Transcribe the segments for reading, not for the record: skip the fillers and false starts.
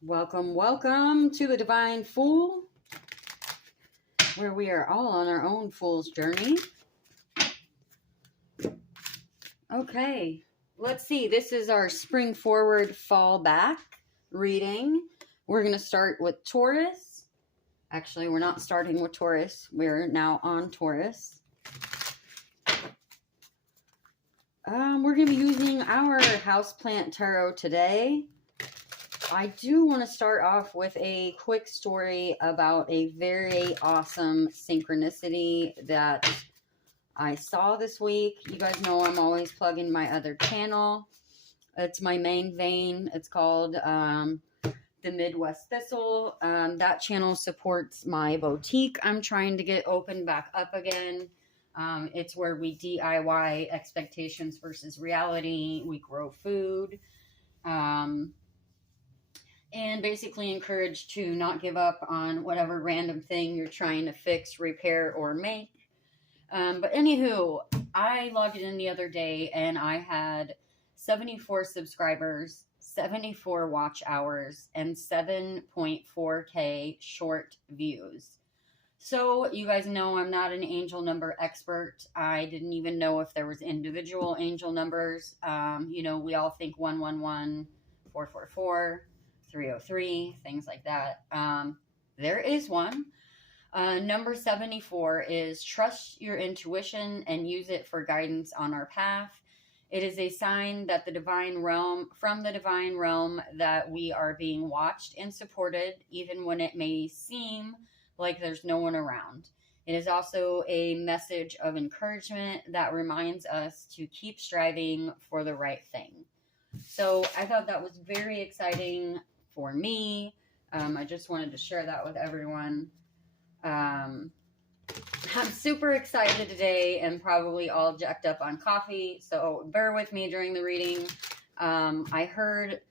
Welcome, welcome to the Divine Fool, where we are all on our own fool's journey. Okay, let's see. This is our spring forward, fall back reading. We're going to start with Taurus. Actually, we're not starting with Taurus. We're now on Taurus. We're going to be using our houseplant tarot today. I do want to start off with a quick story about a very awesome synchronicity that I saw this week. You guys know I'm always plugging my other channel. It's my main vein. It's called The Midwest Thistle. That channel supports my boutique I'm trying to get open back up again. It's where we DIY expectations versus reality. We grow food. And basically encourage to not give up on whatever random thing you're trying to fix, repair, or make. But anywho, I logged in the other day and I had 74 subscribers, 74 watch hours, and 7.4K short views. So you guys know I'm not an angel number expert. I didn't even know if there was individual angel numbers. We all think 111, 444. 303, things like that. There is one. Number 74 is trust your intuition and use it for guidance on our path. It is a sign that from the divine realm, that we are being watched and supported, even when it may seem like there's no one around. It is also a message of encouragement that reminds us to keep striving for the right thing. So I thought that was very exciting for me. I just wanted to share that with everyone. I'm super excited today and probably all jacked up on coffee, so bear with me during the reading. I heard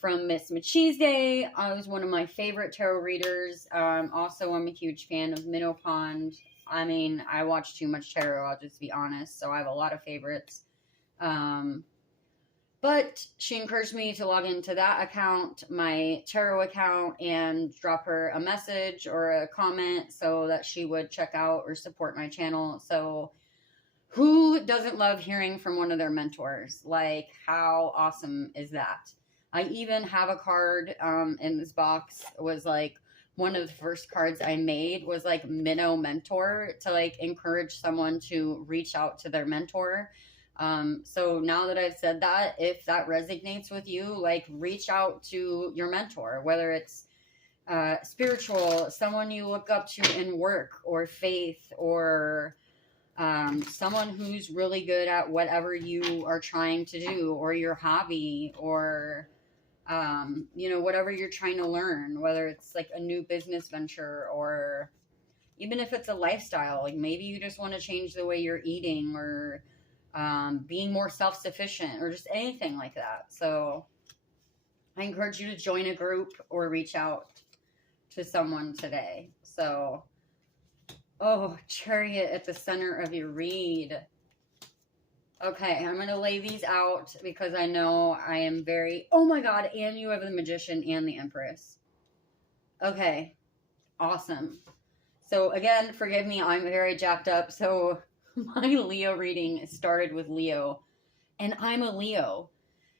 from Miss Macheese Day. I was one of my favorite tarot readers. Also, I'm a huge fan of Minnow Pond. I mean, I watch too much tarot, I'll just be honest, so I have a lot of favorites. But she encouraged me to log into that account, my tarot account, and drop her a message or a comment so that she would check out or support my channel. So who doesn't love hearing from one of their mentors? Like, how awesome is that? I even have a card in this box. It was one of the first cards I made was Minnow Mentor, to encourage someone to reach out to their mentor. So now that I've said that, if that resonates with you, reach out to your mentor, whether it's spiritual, someone you look up to in work or faith, or someone who's really good at whatever you are trying to do, or your hobby, or whatever you're trying to learn, whether it's a new business venture, or even if it's a lifestyle, maybe you just want to change the way you're eating, or being more self-sufficient, or just anything like that. So I encourage you to join a group or reach out to someone today. So, Chariot at the center of your read. Okay, I'm going to lay these out because I know I am oh my God, and you have the Magician and the Empress. Okay, awesome. So again, forgive me, I'm very jacked up. So my Leo reading started with Leo, and I'm a Leo,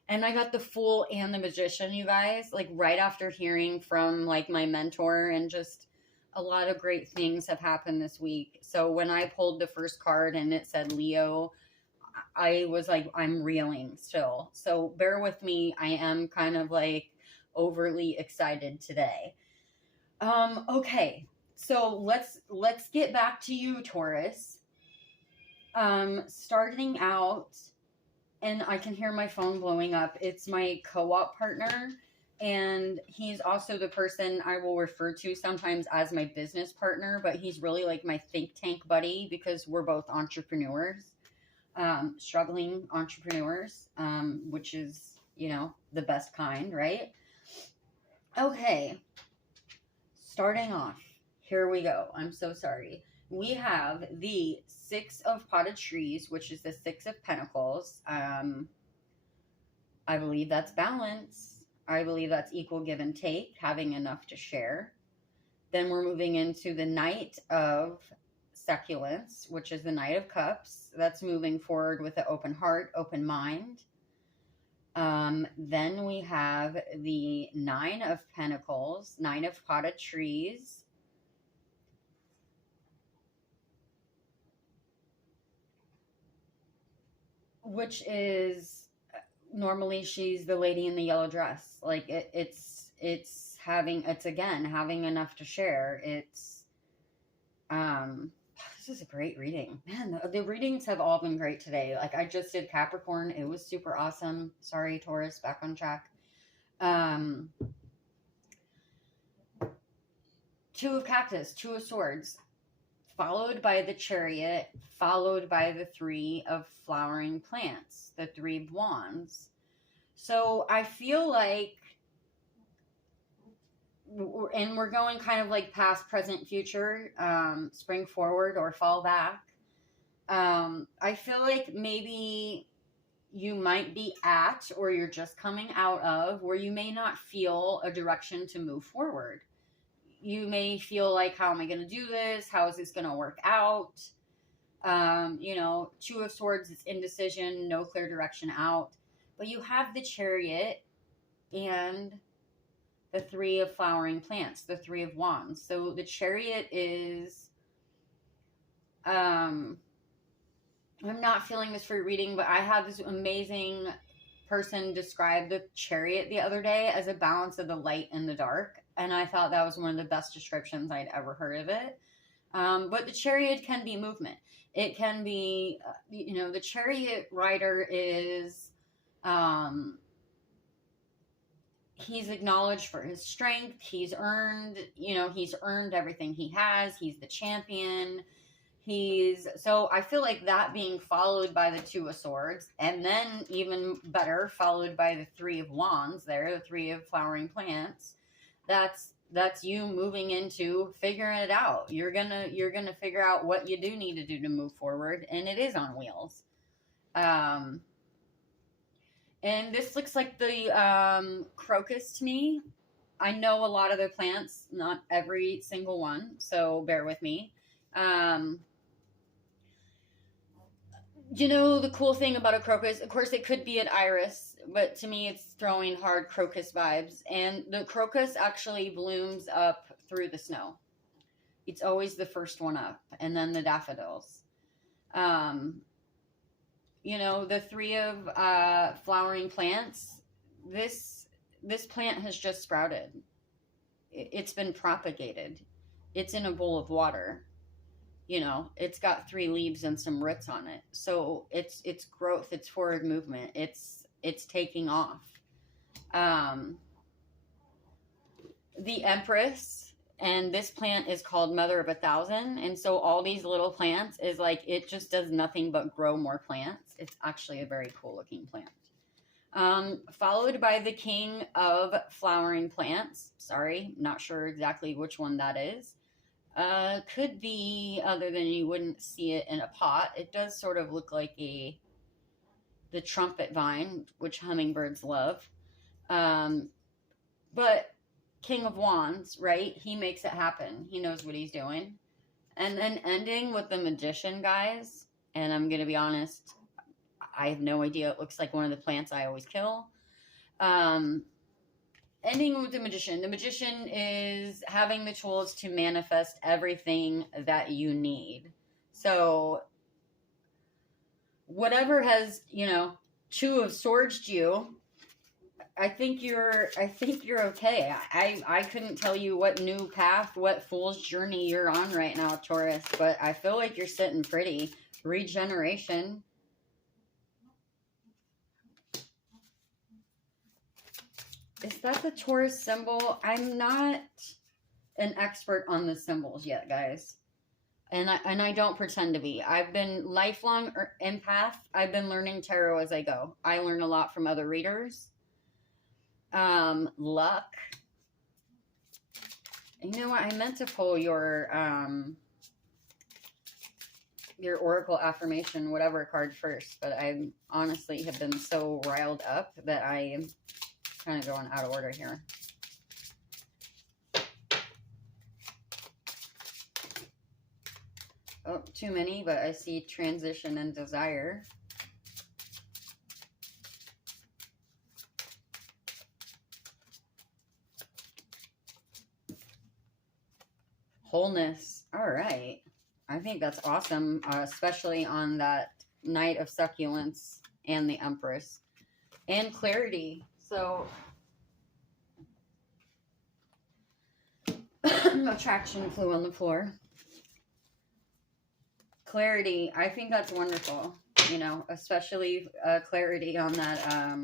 and I got the Fool and the Magician, you guys, right after hearing from my mentor, and just a lot of great things have happened this week. So when I pulled the first card and it said Leo, I was I'm reeling still. So bear with me. I am kind of overly excited today. Okay. So let's get back to you, Taurus. Starting out, and I can hear my phone blowing up. It's my co-op partner, and he's also the person I will refer to sometimes as my business partner, but he's really my think tank buddy because we're both entrepreneurs, struggling entrepreneurs, which is, the best kind, right? Okay. Starting off, here we go. I'm so sorry. We have the Six of Potted Trees, which is the Six of Pentacles. I believe that's balance. I believe that's equal give and take, having enough to share. Then we're moving into the Knight of Succulents, which is the Knight of Cups. That's moving forward with an open heart, open mind. Then we have the Nine of Pentacles, Nine of Potted Trees. Which is, normally she's the lady in the yellow dress. Like it's again having enough to share. It's this is a great reading, man. The readings have all been great today. Like I just did Capricorn, it was super awesome. Sorry, Taurus, back on track. Two of Cactus, Two of Swords, followed by the Chariot, followed by the Three of Flowering Plants, the Three of Wands. So I feel like, and we're going kind of like past, present, future, spring forward or fall back. I feel like maybe you might be at, or you're just coming out of, where you may not feel a direction to move forward. You may feel like, how am I going to do this? How is this going to work out? Two of Swords is indecision, no clear direction out. But you have the Chariot and the Three of Flowering Plants, the Three of Wands. So the Chariot is, I'm not feeling this for reading, but I had this amazing person describe the Chariot the other day as a balance of the light and the dark. And I thought that was one of the best descriptions I'd ever heard of it. But the Chariot can be movement. It can be, the Chariot rider is, he's acknowledged for his strength. He's earned everything he has. He's the champion. So I feel like that being followed by the Two of Swords, and then even better, followed by the Three of Wands there, the Three of Flowering Plants. That's you moving into figuring it out. You're gonna figure out what you do need to do to move forward, and it is on wheels. And this looks like the crocus to me. I know a lot of the plants, not every single one, so bear with me. The cool thing about a crocus, of course, it could be an iris, but to me, it's throwing hard crocus vibes. And the crocus actually blooms up through the snow. It's always the first one up, and then the daffodils. The Three of Flowering Plants, this plant has just sprouted. It's been propagated. It's in a bowl of water. It's got 3 leaves and some roots on it. So it's growth, it's forward movement, it's taking off. The Empress, and this plant is called Mother of 1,000. And so all these little plants is like, it just does nothing but grow more plants. It's actually a very cool looking plant. Followed by the King of Flowering Plants. Sorry, not sure exactly which one that is. Could be, other than you wouldn't see it in a pot. It does sort of look like the trumpet vine, which hummingbirds love. But King of Wands, right? He makes it happen. He knows what he's doing. And then ending with the Magician, guys. And I'm going to be honest, I have no idea. It looks like one of the plants I always kill. Ending with the Magician. The Magician is having the tools to manifest everything that you need. So whatever has, Two of Swords you, I think you're okay. I couldn't tell you what new path, what fool's journey you're on right now, Taurus, but I feel like you're sitting pretty. Regeneration. Is that the Taurus symbol? I'm not an expert on the symbols yet, guys. And I don't pretend to be. I've been lifelong empath. I've been learning tarot as I go. I learn a lot from other readers. Luck. You know what? I meant to pull your Oracle affirmation, whatever card first, but I honestly have been so riled up that I kind of going out of order here. Oh, too many, but I see transition and desire. Wholeness. All right. I think that's awesome, especially on that Knight of Succulents and the Empress. And clarity. So, attraction flew on the floor. Clarity. I think that's wonderful. You know, especially clarity on that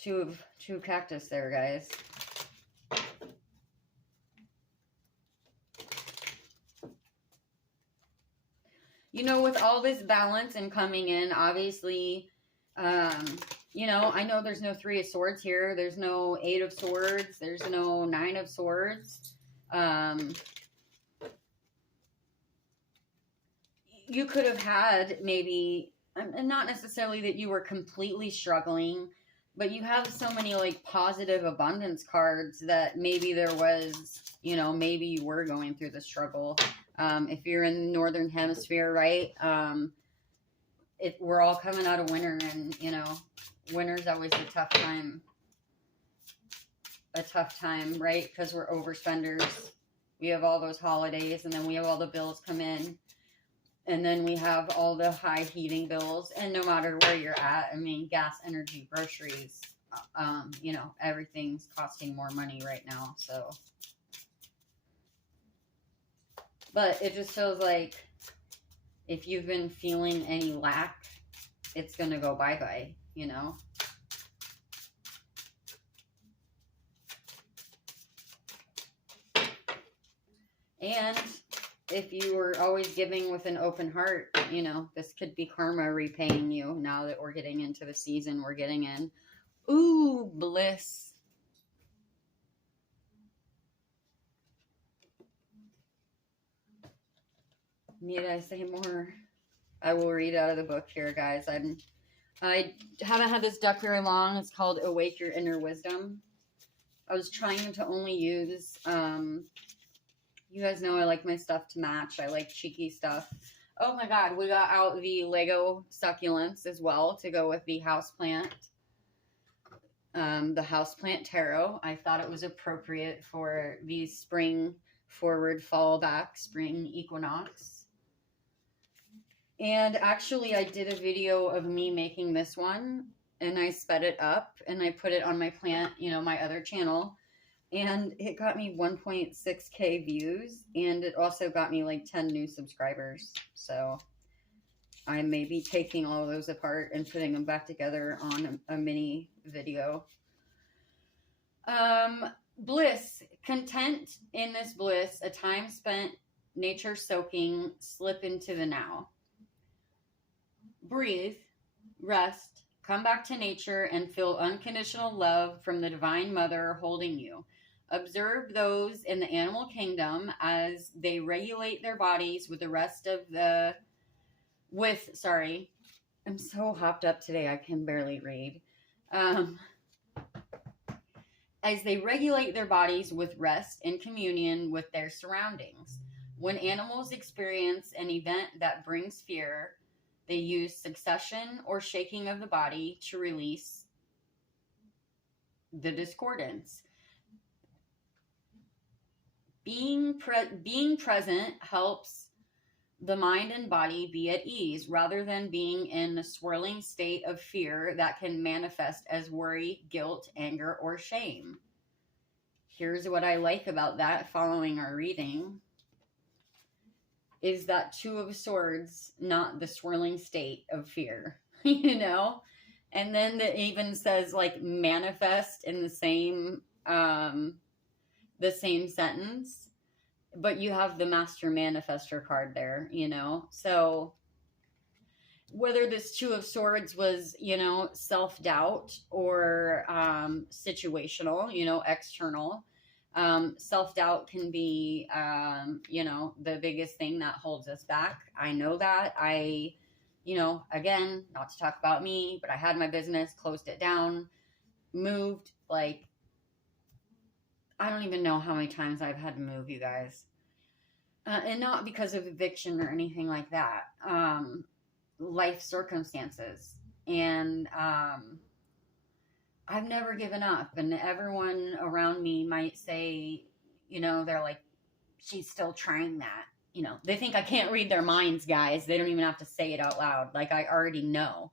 two cactus there, guys. You know, with all this balance and coming in, obviously, you know, I know there's no 3 of Swords here. There's no 8 of Swords. There's no 9 of Swords. You could have had maybe, and not necessarily that you were completely struggling, but you have so many like positive abundance cards that maybe there was, you know, maybe you were going through the struggle. If you're in the Northern Hemisphere, right? We're all coming out of winter, and, you know, winter's always a tough time. Right? Because we're overspenders. We have all those holidays, and then we have all the bills come in. And then we have all the high heating bills. And no matter where you're at, I mean, gas, energy, groceries, you know, everything's costing more money right now. So, but it just feels like if you've been feeling any lack, it's going to go bye-bye, you know? And if you were always giving with an open heart, you know, this could be karma repaying you now that we're getting into the season we're getting in. Ooh, bliss. Need I say more? I will read out of the book here, guys. I haven't had this deck very long. It's called Awake Your Inner Wisdom. I was trying to only use... you guys know I like my stuff to match. I like cheeky stuff. Oh my god, we got out the Lego succulents as well to go with the houseplant. The houseplant tarot. I thought it was appropriate for the spring forward, fall back, spring equinox. And actually I did a video of me making this one, and I sped it up and I put it on my plant, you know, my other channel. And it got me 1.6K views, and it also got me like 10 new subscribers. So I may be taking all of those apart and putting them back together on a mini video. Bliss. Content in this bliss, a time spent nature soaking, slip into the now. Breathe, rest, come back to nature, and feel unconditional love from the Divine Mother holding you. Observe those in the animal kingdom as they regulate their bodies with the rest of the, I'm so hopped up today I can barely read. As they regulate their bodies with rest and communion with their surroundings. When animals experience an event that brings fear, they use succession or shaking of the body to release the discordance. Being present helps the mind and body be at ease rather than being in a swirling state of fear that can manifest as worry, guilt, anger, or shame. Here's what I like about that following our reading is that 2 of Swords, not the swirling state of fear, you know? And then it even says like manifest in the same sentence, but you have the Master Manifestor card there, you know? So whether this 2 of Swords was, you know, self-doubt or situational, you know, external, self-doubt can be, you know, the biggest thing that holds us back. I know that. you know, again, not to talk about me, but I had my business, closed it down, moved. Like, I don't even know how many times I've had to move, you guys. And not because of eviction or anything like that. Life circumstances. And I've never given up. And everyone around me might say, you know, they're like, she's still trying that. You know, they think I can't read their minds, guys. They don't even have to say it out loud. Like, I already know.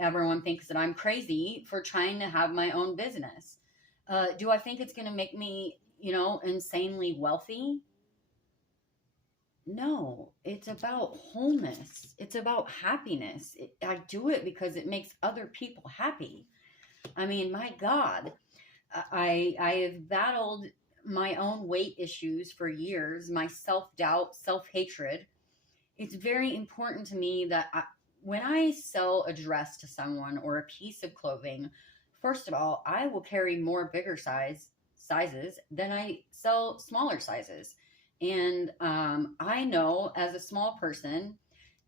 Everyone thinks that I'm crazy for trying to have my own business. Do I think it's going to make me, you know, insanely wealthy? No, it's about wholeness. It's about happiness. I do it because it makes other people happy. I mean, my God, I have battled my own weight issues for years, my self-doubt, self-hatred. It's very important to me that when I sell a dress to someone or a piece of clothing, first of all, I will carry more bigger sizes than I sell smaller sizes. And I know as a small person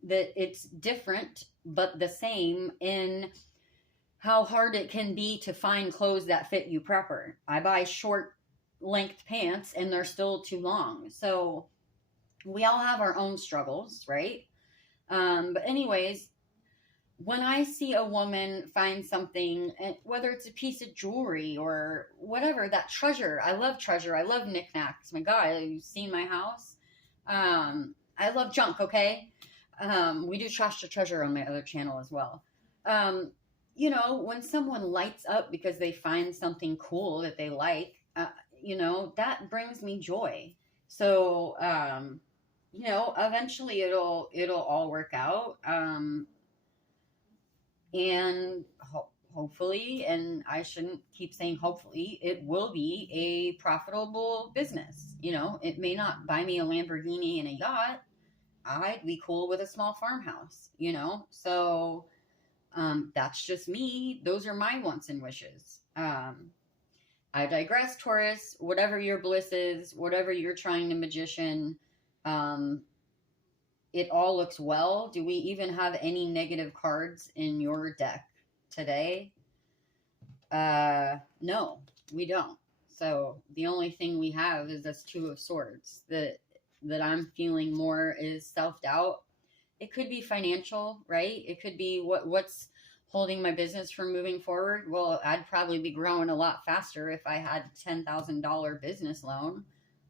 that it's different but the same in how hard it can be to find clothes that fit you proper. I buy short length pants and they're still too long. So we all have our own struggles, right? But anyways, when I see a woman find something, whether it's a piece of jewelry or whatever, that treasure, I love knickknacks. My God, you've seen my house. I love junk, okay? We do trash to treasure on my other channel as well. You know, when someone lights up because they find something cool that they like, you know, that brings me joy. So, you know, eventually it'll all work out. And hopefully, and I shouldn't keep saying hopefully, it will be a profitable business. You know, it may not buy me a Lamborghini and a yacht. I'd be cool with a small farmhouse, you know? So, that's just me. Those are my wants and wishes. I digress, Taurus. Whatever your bliss is, whatever you're trying to magician, it all looks well. Do we even have any negative cards in your deck today? No, we don't. So the only thing we have is this Two of Swords. That I'm feeling more is self-doubt. It could be financial, right? It could be what's holding my business from moving forward. Well, I'd probably be growing a lot faster if I had $10,000 business loan.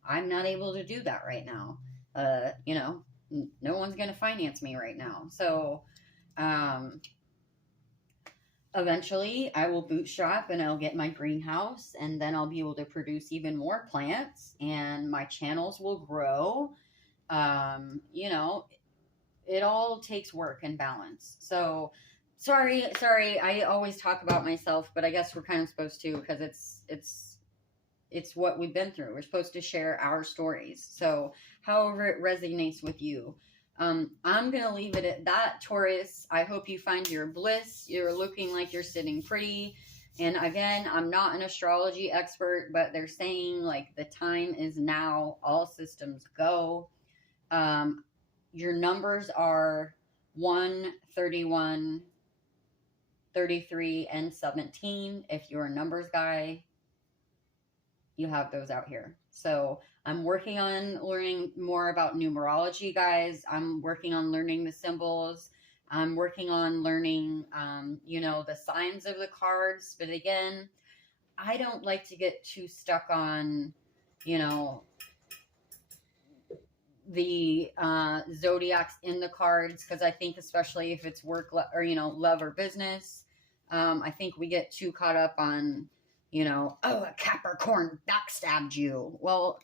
I'm not able to do that right now. You know, no one's going to finance me right now. So, eventually I will bootstrap and I'll get my greenhouse, and then I'll be able to produce even more plants and my channels will grow. You know, it all takes work and balance. So sorry, I always talk about myself, but I guess we're kind of supposed to, because it's what we've been through. We're supposed to share our stories. So however it resonates with you. I'm going to leave it at that, Taurus. I hope you find your bliss. You're looking like you're sitting pretty. And again, I'm not an astrology expert, but they're saying like the time is now. All systems go. Your numbers are 1, 31, 33, and 17. If you're a numbers guy, you have those out here. So I'm working on learning more about numerology, guys. I'm working on learning the symbols. I'm working on learning, you know, the signs of the cards. But again, I don't like to get too stuck on, you know, the zodiacs in the cards, because I think especially if it's work or, you know, love or business, I think we get too caught up on, you know, oh, a Capricorn backstabbed you. Well,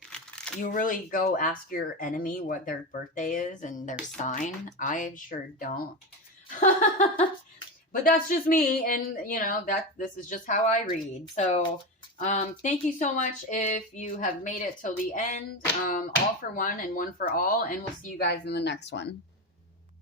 you really go ask your enemy what their birthday is and their sign. I sure don't. But that's just me, and you know, this is just how I read. So thank you so much if you have made it till the end. All for one and one for all, and we'll see you guys in the next one.